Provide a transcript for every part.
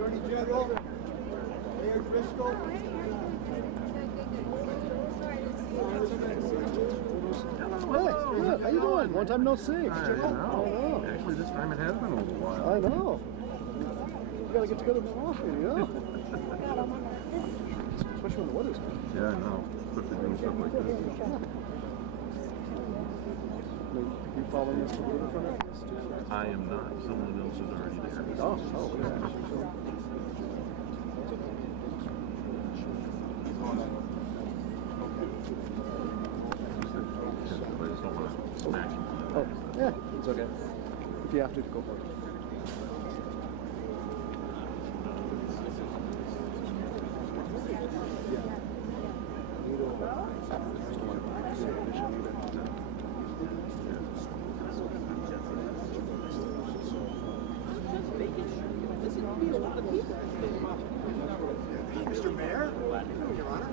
Attorney General, Mayor Driscoll. Hey, how you doing? Long time no see. I know. Actually, this time it has been a little while. I know. You gotta get together more often, you know? Especially when the weather's good. Yeah, I know. Especially doing stuff like this. You following this to the riverfront after this too? I am not. Someone else is already there. Oh, yeah. I just don't want to smash him. Oh, yeah, it's okay. If you have to, go for it. Mr. Mayor, Your Honor.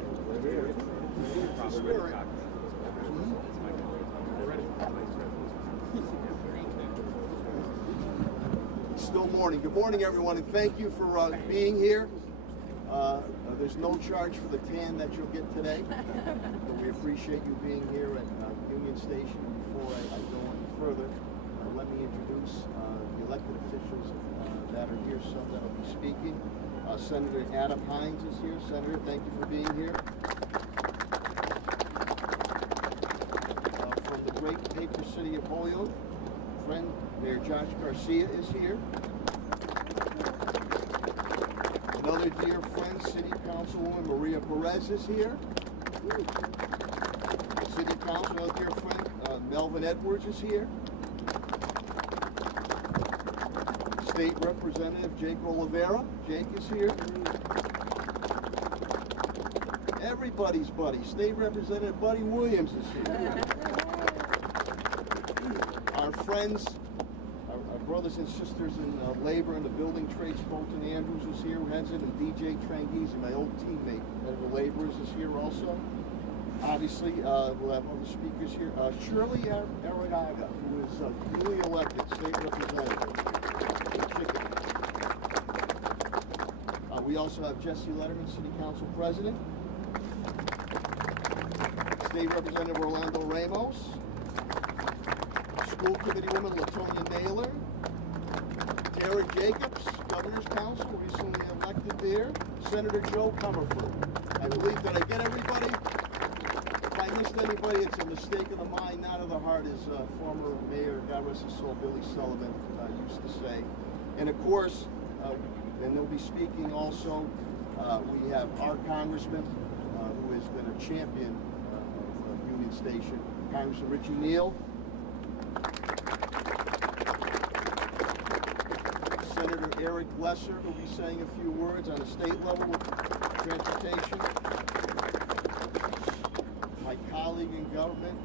It's still morning. Good morning, everyone, and thank you for being here. There's no charge for the tan that you'll get today, but we appreciate you being here at Union Station. Before I go any further, let me introduce the elected officials that are here, some that will be speaking. Senator Adam Hines is here. Senator, thank you for being here. From the great paper city of Holyoke, friend Mayor Josh Garcia is here. Another dear friend, City Councilwoman Maria Perez is here. City Council, another dear friend, Melvin Edwards is here. State Representative Jake Oliveira. Jake is here. Everybody's buddy. State Representative Buddy Williams is here. Our friends, our brothers and sisters in labor and the building trades, Colton Andrews is here. Renzen and DJ Tranghese, my old teammate, one of the laborers, is here also. Obviously, we'll have other speakers here. Shirley Arriaga, who is newly elected state representative. We also have Jesse Letterman, City Council President. State Representative Orlando Ramos. School Committee Woman Latonia Naylor. Tara Jacobs, Governor's Council, recently elected there. Senator Joe Comerford. I believe that I get everybody. If I missed anybody, it's a mistake of the mind, not of the heart, as former Mayor, God rest his soul, Billy Sullivan used to say. And of course, and they'll be speaking also, we have our Congressman, who has been a champion of Union Station, Congressman Richard Neal. Senator Eric Lesser will be saying a few words on a state level with transportation. My colleague in government,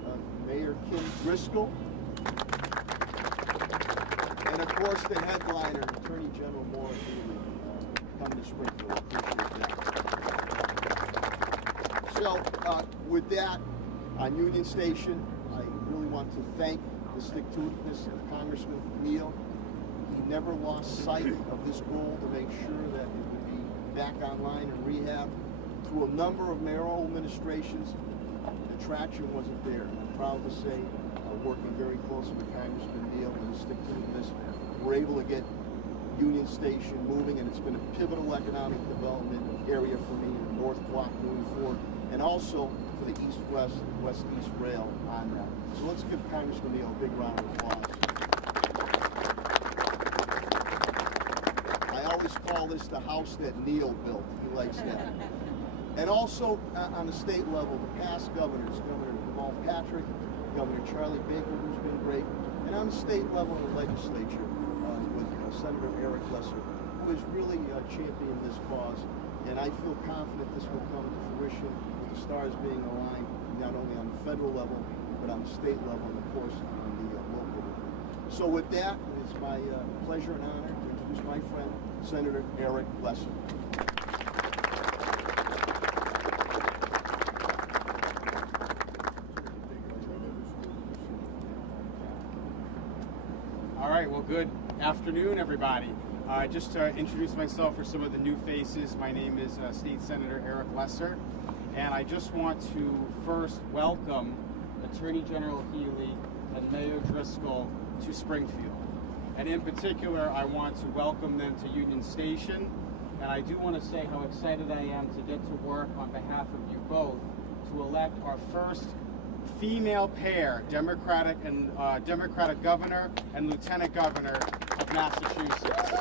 Mayor Kim Driscoll. And of course the headliner, Attorney General Maura Healey, coming to Springfield. Appreciate that. So with that, on Union Station, I really want to thank the stick-to-itiveness of Congressman Neal. He never lost sight of this goal to make sure that it would be back online and rehab. Through a number of mayoral administrations, the traction wasn't there. And I'm proud to say, working very closely with Congressman Neal and the stick-to-itiveness, we're able to get Union Station moving, and it's been a pivotal economic development area for me in the North Block moving forward, and also for the East-West, West-East rail on that. So let's give Congressman Neal a big round of applause. I always call this the house that Neal built. He likes that. And also on the state level, the past governors, Governor Jamal Patrick, Governor Charlie Baker, who's been great, and on the state level in the legislature with Senator Eric Lesser, who has really championed this cause. And I feel confident this will come to fruition with the stars being aligned, not only on the federal level, but on the state level, and of course on the local level. So with that, it's my pleasure and honor to introduce my friend, Senator Eric Lesser. All right, well, good afternoon, everybody. Just to introduce myself for some of the new faces, my name is State Senator Eric Lesser, and I just want to first welcome Attorney General Healey and Mayor Driscoll to Springfield. And in particular, I want to welcome them to Union Station, and I do want to say how excited I am to get to work on behalf of you both to elect our first female pair, Democratic governor and lieutenant governor of Massachusetts.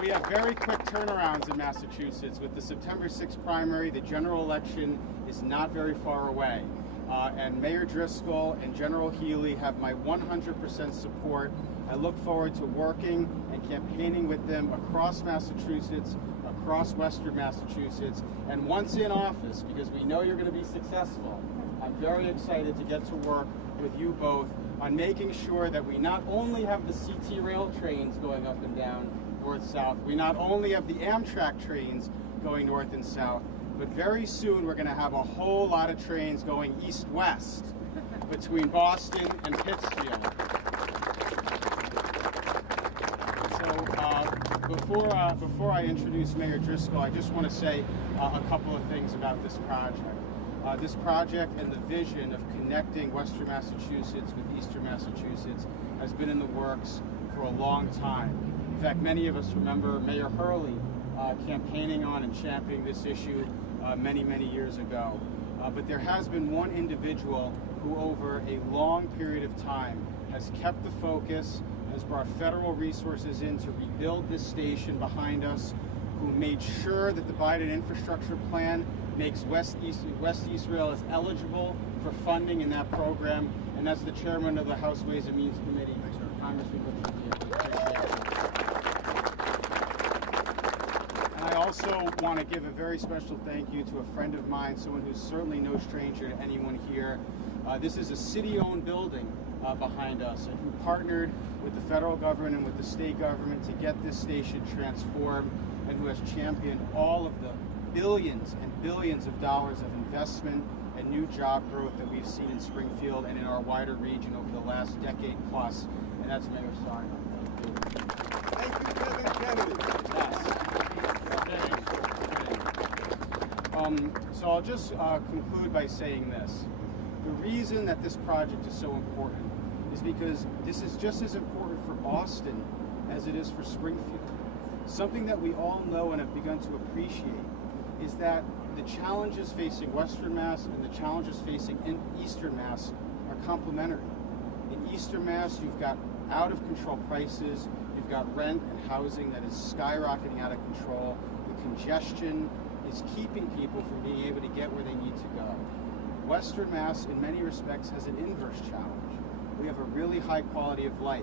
We have very quick turnarounds in Massachusetts. With the September 6th primary, the general election is not very far away. And Mayor Driscoll and General Healey have my 100% support. I look forward to working and campaigning with them across Massachusetts, across Western Massachusetts, and once in office, because we know you're going to be successful, I'm very excited to get to work with you both on making sure that we not only have the CT rail trains going up and down north-south, we not only have the Amtrak trains going north and south, but very soon we're going to have a whole lot of trains going east-west between Boston and Pittsfield. So before I introduce Mayor Driscoll, I just want to say a couple of things about this project. This project and the vision of connecting Western Massachusetts with Eastern Massachusetts has been in the works for a long time. In fact, many of us remember Maura Healey campaigning on and championing this issue many, many years ago. But there has been one individual who over a long period of time has kept the focus, has brought federal resources in to rebuild this station behind us, who made sure that the Biden infrastructure plan makes West East Rail as eligible for funding in that program, and that's the chairman of the House Ways and Means Committee, Congressman Richard Neal. And I also want to give a very special thank you to a friend of mine, someone who's certainly no stranger to anyone here. This is a city-owned building behind us, and who partnered with the federal government and with the state government to get this station transformed, and who has championed all of the billions and billions of dollars of investment and new job growth that we've seen in Springfield and in our wider region over the last decade plus, and that's Mayor Sarno. Thank you, Kevin Kennedy. Yes. So I'll just conclude by saying this. The reason that this project is so important is because this is just as important for Boston as it is for Springfield. Something that we all know and have begun to appreciate is that the challenges facing Western Mass and the challenges facing Eastern Mass are complementary. In Eastern Mass, you've got out-of-control prices, you've got rent and housing that is skyrocketing out of control, the congestion is keeping people from being able to get where they need to go. Western Mass, in many respects, has an inverse challenge. We have a really high quality of life.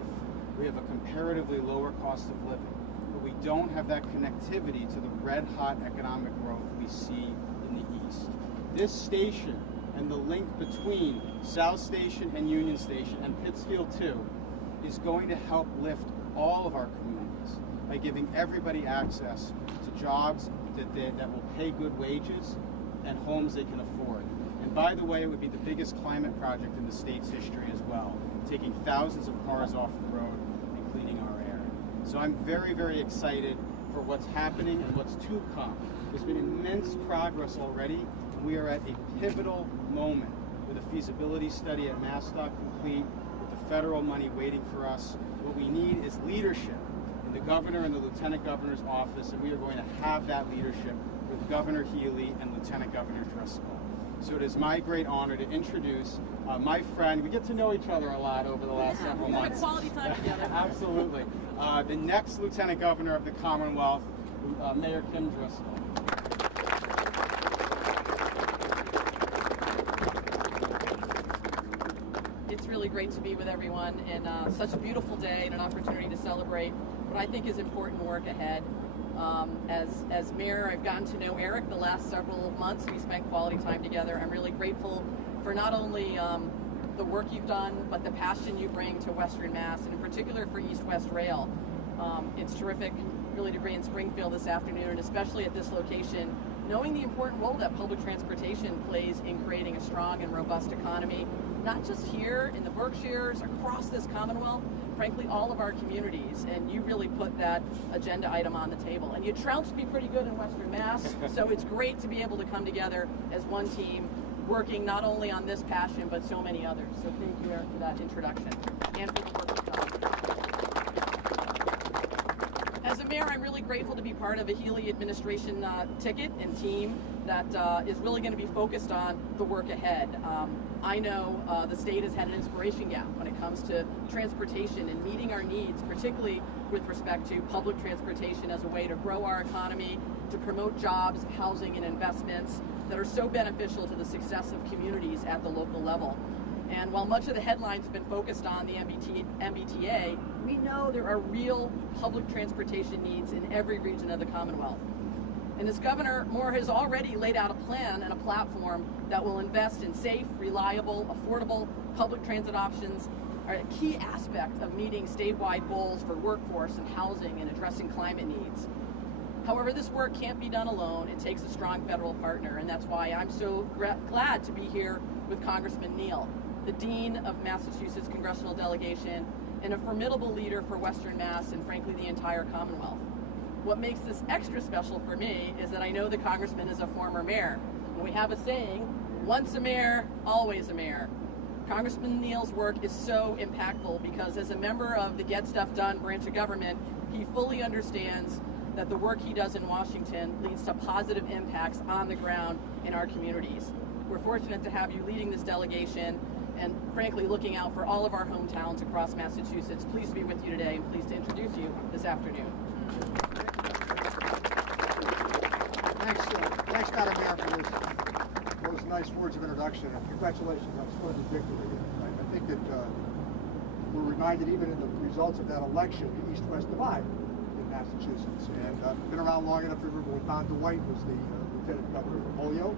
We have a comparatively lower cost of living. But we don't have that connectivity to the red-hot economic growth we see in the East. This station and the link between South Station and Union Station and Pittsfield too is going to help lift all of our communities by giving everybody access to jobs that will pay good wages and homes they can afford. And by the way, it would be the biggest climate project in the state's history as well, taking thousands of cars off the road and cleaning our air. So I'm very, very excited for what's happening and what's to come. There's been immense progress already, and we are at a pivotal moment with a feasibility study at MassDOT complete, with the federal money waiting for us. What we need is leadership in the governor and the lieutenant governor's office, and we are going to have that leadership with Governor Healey and Lieutenant Governor Driscoll. So it is my great honor to introduce my friend. We get to know each other a lot over the last several months. Quality time together. Absolutely. The next Lieutenant Governor of the Commonwealth, Mayor Kim Driscoll. It's really great to be with everyone in such a beautiful day and an opportunity to celebrate what I think is important work ahead. As mayor, I've gotten to know Eric the last several months. We spent quality time together. I'm really grateful for not only the work you've done, but the passion you bring to Western Mass, and in particular for East-West Rail. It's terrific really to be in Springfield this afternoon, and especially at this location, knowing the important role that public transportation plays in creating a strong and robust economy, not just here in the Berkshires, across this Commonwealth, frankly, all of our communities, and you really put that agenda item on the table. And you trounced me pretty good in Western Mass, so it's great to be able to come together as one team, working not only on this passion, but so many others. So thank you, Eric, for that introduction, and for the work you've done. As a mayor, I'm really grateful to be part of a Healey administration ticket and team that is really going to be focused on the work ahead. I know the state has had an inspiration gap when it comes to transportation and meeting our needs, particularly with respect to public transportation as a way to grow our economy, to promote jobs, housing, and investments that are so beneficial to the success of communities at the local level. And while much of the headlines have been focused on the MBTA, we know there are real public transportation needs in every region of the Commonwealth. And as Governor, Maura has already laid out a plan and a platform that will invest in safe, reliable, affordable public transit options, are a key aspect of meeting statewide goals for workforce and housing and addressing climate needs. However, this work can't be done alone. It takes a strong federal partner, and that's why I'm so glad to be here with Congressman Neal, the Dean of Massachusetts Congressional Delegation, and a formidable leader for Western Mass and frankly the entire Commonwealth. What makes this extra special for me is that I know the Congressman is a former mayor. And we have a saying, once a mayor, always a mayor. Congressman Neal's work is so impactful because as a member of the Get Stuff Done branch of government, he fully understands that the work he does in Washington leads to positive impacts on the ground in our communities. We're fortunate to have you leading this delegation and frankly looking out for all of our hometowns across Massachusetts. Pleased to be with you today and pleased to introduce you this afternoon. Thanks, Madam Mayor, for those nice words of introduction, and congratulations on splendid victory. I think that we're reminded even in the results of that election, the East-West divide in Massachusetts. And been around long enough to remember when Don DeWitt was the Lieutenant Governor for polio,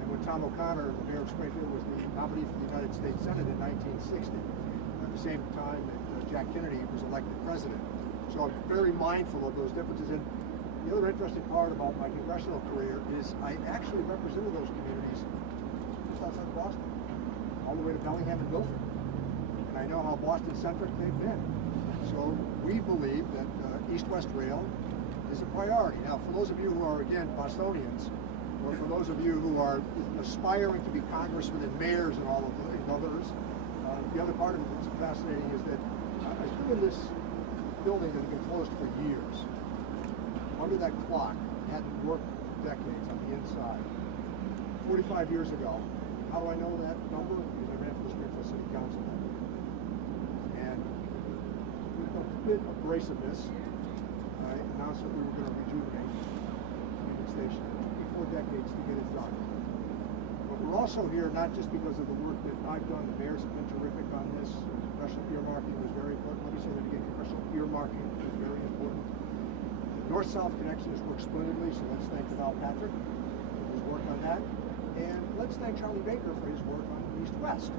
and when Tom O'Connor, the mayor of Springfield, was the nominee for the United States Senate in 1960, at the same time that Jack Kennedy was elected president. So I'm very mindful of those differences. And the other interesting part about my congressional career is I actually represented those communities just outside of Boston, all the way to Bellingham and Milford. And I know how Boston-centric they've been. So we believe that East-West Rail is a priority. Now, for those of you who are, again, Bostonians, or for those of you who are aspiring to be congressmen and mayors and all of the others, the other part of it that's fascinating is that I stood in this building that had been closed for years. Under that clock, hadn't worked for decades on the inside. 45 years ago, how do I know that number? Because I ran for the Springfield City Council that year. And with a bit of abrasiveness, I announced that we were going to rejuvenate the Union Station. It took me 4 decades to get it done. But we're also here not just because of the work that I've done. The mayors have been terrific on this. Congressional earmarking was very important. Let me say that again. Congressional earmarking was very important. North-South connection has worked splendidly, so let's thank Val Patrick for his work on that. And let's thank Charlie Baker for his work on East-West.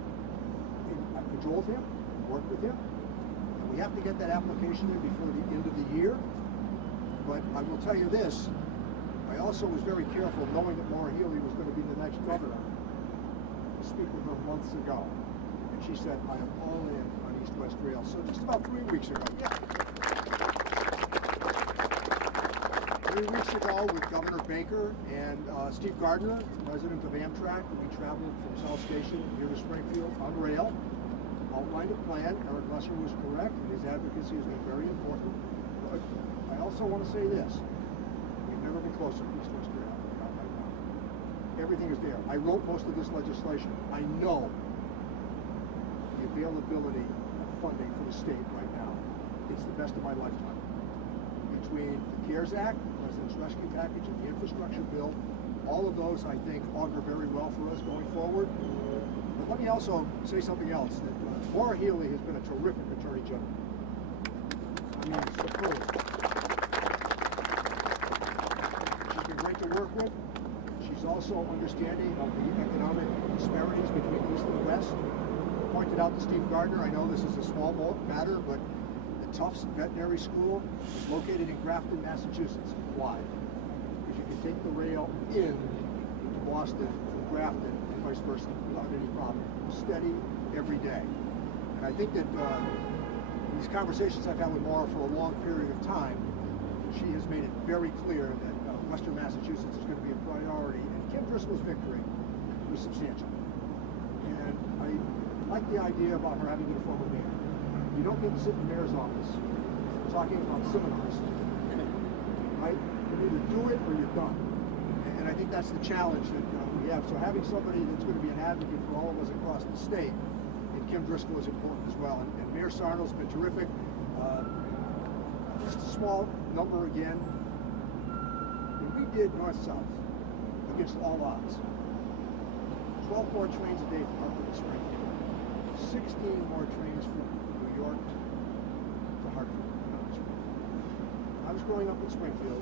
I cajoled him, worked with him, and we have to get that application in before the end of the year. But I will tell you this, I also was very careful knowing that Maura Healey was going to be the next governor to speak with her months ago. And she said, I am all in on East-West Rail. So just about 3 weeks ago, 3 weeks ago with Governor Baker and Steve Gardner, president of Amtrak, we traveled from South Station here to Springfield on rail, outlined a plan. Eric Lesser was correct, and his advocacy has been very important. But I also want to say this, we've never been closer to East-West Rail than we are right now. Everything is there. I wrote most of this legislation. I know the availability of funding for the state right now. It's the best of my lifetime. Between the CARES Act, President's Rescue Package, and the infrastructure bill, all of those, I think, augur very well for us going forward. But let me also say something else, that Maura Healey has been a terrific Attorney General. I mean, superb. She's been great to work with. She's also understanding of the economic disparities between East and West. Pointed out to Steve Gardner, I know this is a small matter, but Tufts Veterinary School is located in Grafton, Massachusetts. Why? Because you can take the rail in to Boston from Grafton and vice versa without any problem. Steady, every day. And I think that in these conversations I've had with Maura for a long period of time, she has made it very clear that Western Massachusetts is going to be a priority, and Kim Driscoll's victory was substantial. And I like the idea about her having been a former mayor. You don't get to sit in the mayor's office talking about seminars, right? You either do it or you're done. And I think that's the challenge that we have. So having somebody that's going to be an advocate for all of us across the state, and Kim Driscoll is important as well. And Mayor Sarno's been terrific. Just a small number again. When we did north-south against all odds, 12 more trains a day from Hartford to Springfield, 16 more trains from New York to Hartford. I was growing up in Springfield,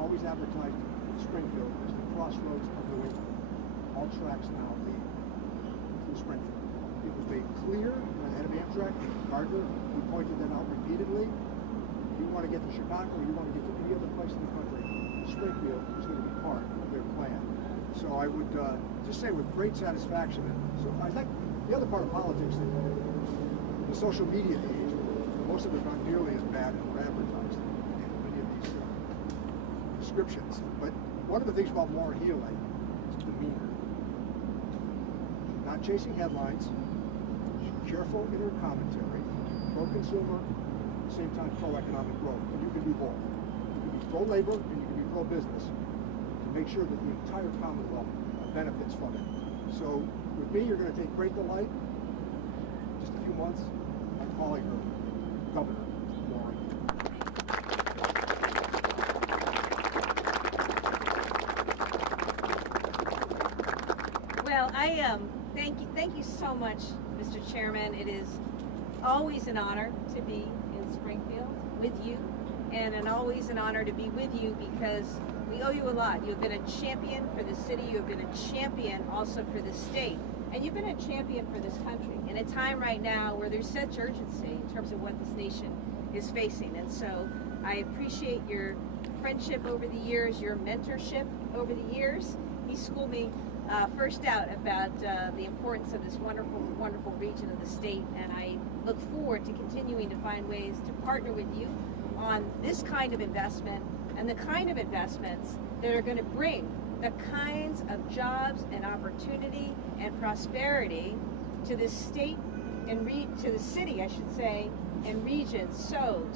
always advertised Springfield as the crossroads of New England. All tracks now lead through Springfield. It was made clear by the head of Amtrak, Gardner, who pointed that out repeatedly. If you want to get to Chicago or you want to get to any other place in the country, Springfield is going to be part of their plan. So I would just say with great satisfaction. So I think the other part of politics, the social media age, most of it not nearly as bad as we're advertising in many of these descriptions. But one of the things about Maura Healey is demeanor. She's not chasing headlines. She's careful in her commentary, pro-consumer, at the same time pro-economic growth. And you can do both. You can be pro-labor and you can be pro-business to make sure that the entire Commonwealth benefits from it. So with me, you're going to take great delight. Just a few months, I'm calling her Governor Maura. Well, thank you so much, Mr. Chairman. It is always an honor to be in Springfield with you, and always an honor to be with you because we owe you a lot. You've been a champion for the city. You've been a champion also for the state. And you've been a champion for this country in a time right now where there's such urgency in terms of what this nation is facing. And so I appreciate your friendship over the years, your mentorship over the years. He schooled me first out about the importance of this wonderful, wonderful region of the state. And I look forward to continuing to find ways to partner with you on this kind of investment and the kind of investments that are going to bring the kinds of jobs and opportunity and prosperity to the state and to the city, I should say, and regions so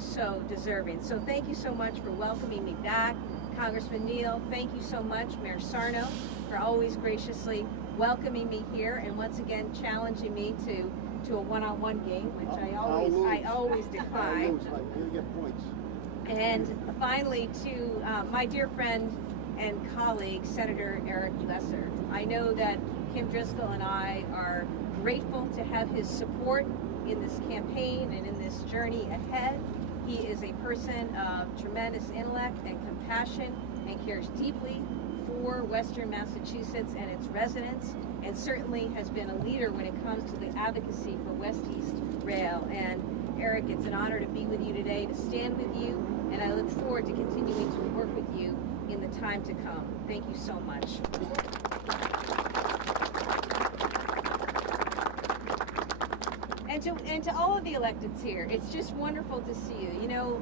deserving. So thank you so much for welcoming me back. Congressman Neal, thank you so much. Mayor Sarno, for always graciously welcoming me here and once again challenging me to a one-on-one game, which I always decline. You'll get points. And finally, to my dear friend and colleague, Senator Eric Lesser. I know that Kim Driscoll and I are grateful to have his support in this campaign and in this journey ahead. He is a person of tremendous intellect and compassion and cares deeply for Western Massachusetts and its residents, and certainly has been a leader when it comes to the advocacy for West-East Rail. And Eric, it's an honor to be with you today, to stand with you, and I look forward to continuing to work with you in the time to come. Thank you so much. And to all of the electeds here, it's just wonderful to see you. You know,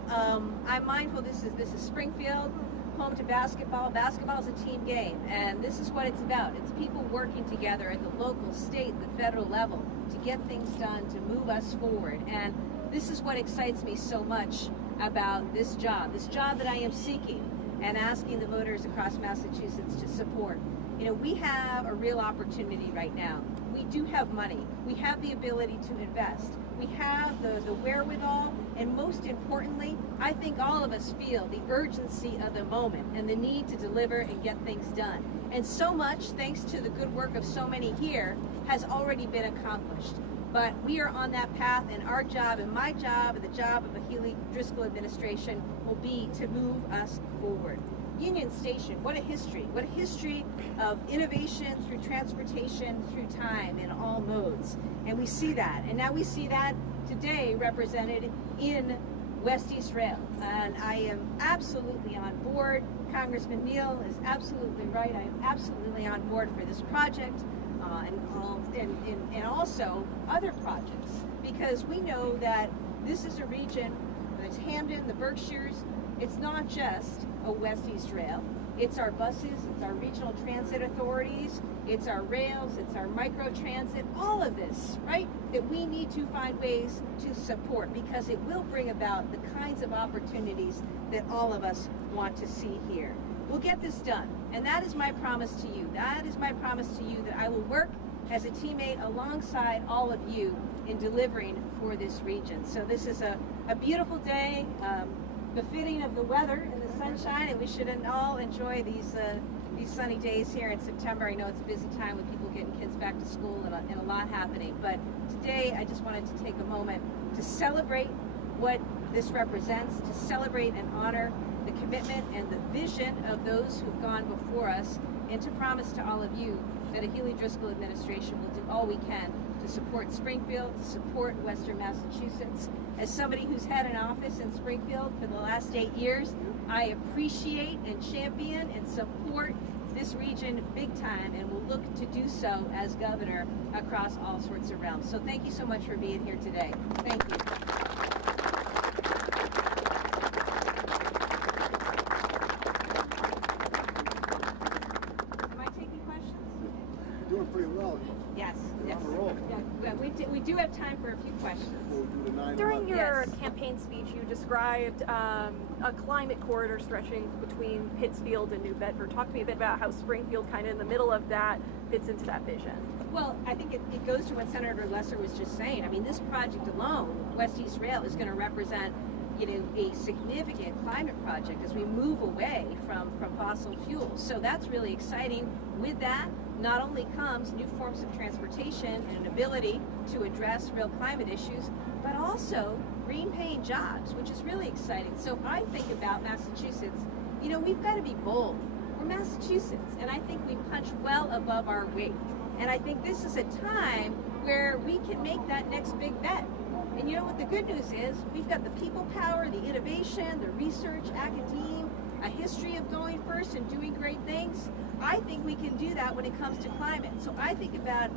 I'm mindful this is Springfield, home to basketball. Basketball is a team game, and this is what it's about. It's people working together at the local, state, the federal level to get things done, to move us forward. And this is what excites me so much about this job that I am seeking and asking the voters across Massachusetts to support. You know, we have a real opportunity right now. We do have money. We have the ability to invest. We have the wherewithal, and most importantly, I think all of us feel the urgency of the moment and the need to deliver and get things done. And so much, thanks to the good work of so many here, has already been accomplished. But we are on that path, and our job, and my job, and the job of the Healey-Driscoll administration will be to move us forward. Union Station, what a history of innovation through transportation, through time, in all modes. And we see that, and now we see that today represented in West-East Rail. And I am absolutely on board. Congressman Neal is absolutely right. I am absolutely on board for this project. and also other projects, because we know that this is a region, it's Hamden, the Berkshires. It's not just a West-East rail. It's our buses, it's our regional transit authorities, it's our rails, it's our microtransit, all of this, right? That we need to find ways to support, because it will bring about the kinds of opportunities that all of us want to see here. We'll get this done, and that is my promise to you. That is my promise to you, that I will work as a teammate alongside all of you in delivering for this region. So this is a beautiful day, befitting of the weather and the sunshine, and we should all enjoy these sunny days here in September. I know it's a busy time with people getting kids back to school and a lot happening, but today I just wanted to take a moment to celebrate what this represents, to celebrate and honor the commitment and the vision of those who've gone before us, and to promise to all of you that a Healey Driscoll administration will do all we can to support Springfield, to support Western Massachusetts. As somebody who's had an office in Springfield for the last 8 years, I appreciate and champion and support this region big time, and will look to do so as governor across all sorts of realms. So thank you so much for being here today. Thank you. Doing pretty well. Yes, You're yes. on a roll. Yeah, we do have time for a few questions. Before we do the 9/11. During your Yes. campaign speech, you described a climate corridor stretching between Pittsfield and New Bedford. Talk to me a bit about how Springfield, kind of in the middle of that, fits into that vision. Well, I think it goes to what Senator Lesser was just saying. I mean, this project alone, West East Rail, is going to represent, you know, a significant climate project as we move away from fossil fuels. So that's really exciting. With that, not only comes new forms of transportation and an ability to address real climate issues, but also green paying jobs, which is really exciting. So I think about Massachusetts, you know, we've got to be bold. We're Massachusetts, and I think we punch well above our weight. And I think this is a time where we can make that next big bet. And you know what the good news is? We've got the people power, the innovation, the research, academia, a history of going first and doing great things. I think we can do that when it comes to climate. So I think about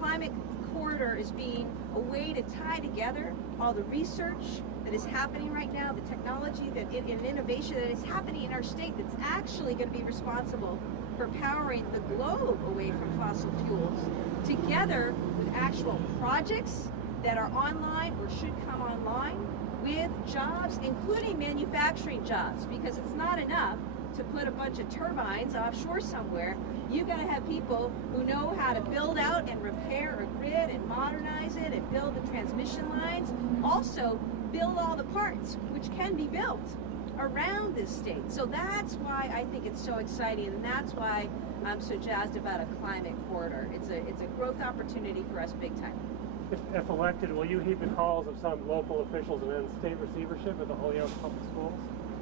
climate corridor as being a way to tie together all the research that is happening right now, the technology and innovation that is happening in our state that's actually going to be responsible for powering the globe away from fossil fuels, together with actual projects that are online or should come online, with jobs, including manufacturing jobs, because it's not enough to put a bunch of turbines offshore somewhere. You got to have people who know how to build out and repair a grid and modernize it and build the transmission lines. Also, build all the parts, which can be built around this state. So that's why I think it's so exciting, and that's why I'm so jazzed about a climate corridor. It's a growth opportunity for us big time. If elected, will you heed the calls of some local officials and then state receivership at the Holyoke Public Schools?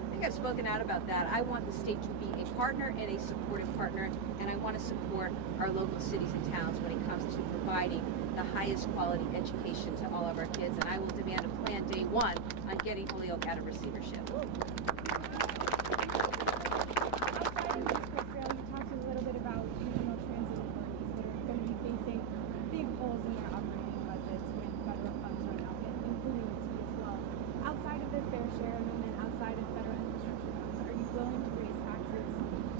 I think I've spoken out about that. I want the state to be a partner and a supportive partner, and I want to support our local cities and towns when it comes to providing the highest quality education to all of our kids, and I will demand a plan day one on getting Holyoke out of receivership. Outside of Express Rail, you talked a little bit about regional transit authorities that are going to be facing big holes in their operating budgets when federal funds run out, including the T as well. Outside of their fair share and then outside of federal infrastructure funds, are you willing to raise taxes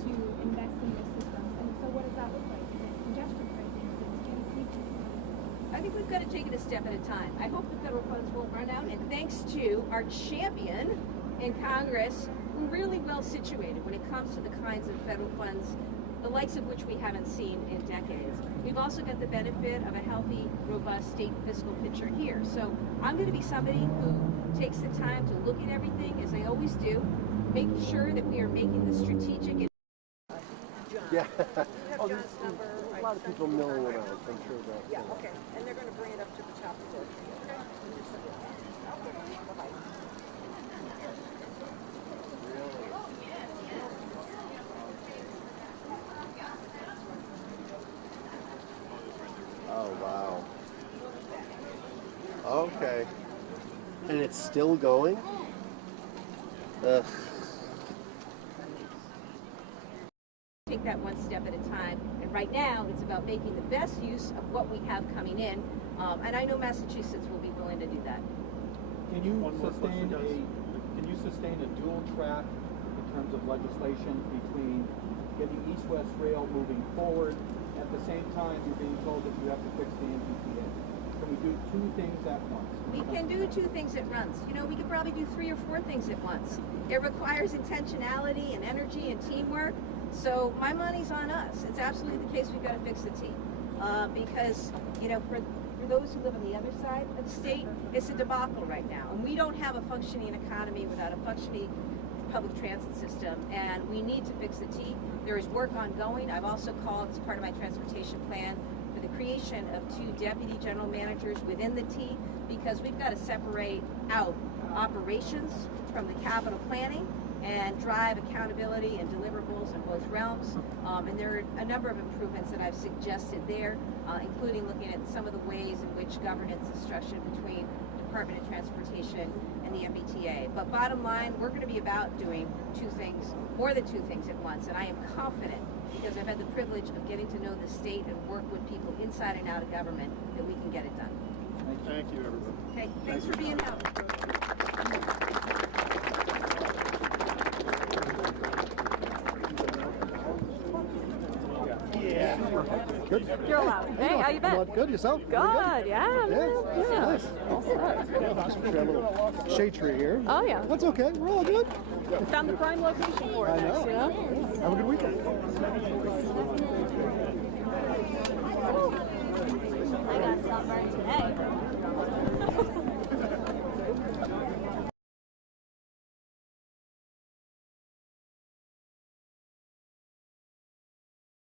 to invest in their systems? And so what does that look like? Is it congestion pricing? Is it TNC? I think we've got to take it a step at a time. I hope the federal funds won't run out, and thanks to our champion in Congress, we're really well situated when it comes to the kinds of federal funds, the likes of which we haven't seen in decades. We've also got the benefit of a healthy, robust state fiscal picture here. So I'm going to be somebody who takes the time to look at everything, as I always do, making sure that we are making the strategic. Yeah. Oh, there's a lot of people milling around. I'm sure that. Yeah, okay. And they're going to bring it up to the top floor. Okay. Bye-bye. Oh, wow. Okay. And it's still going? Ugh. Take that one step at a time and right now, it's about making the best use of what we have coming in, and I know Massachusetts will be willing to do that. Can you sustain a dual track in terms of legislation between getting east-west rail moving forward, at the same time you're being told that you have to fix the MBTA? Can we do two things at once? We can do two things at once. You know, we could probably do 3 or 4 things at once. It requires intentionality and energy and teamwork. So my money's on us. It's absolutely the case we've got to fix the T. Because, you know, for those who live on the other side of the state, it's a debacle right now. And we don't have a functioning economy without a functioning public transit system. And we need to fix the T. There is work ongoing. I've also called, as part of my transportation plan, for the creation of 2 deputy general managers within the T, because we've got to separate out operations from the capital planning and drive accountability and deliverables in both realms. And there are a number of improvements that I've suggested there, including looking at some of the ways in which governance is structured between Department of Transportation and the MBTA. But bottom line, we're going to be about doing 2 things, more than 2 things at once, and I am confident, because I've had the privilege of getting to know the state and work with people inside and out of government, that we can get it done. Thank you, everybody. Okay, thanks for being out. Good. You're allowed. Hey, how you been? Good, yourself? Good, yeah. Yeah, nice. A little shade tree here. Oh, yeah. That's okay, we're all good. Found the prime location for it, I know. you know? Have a good weekend.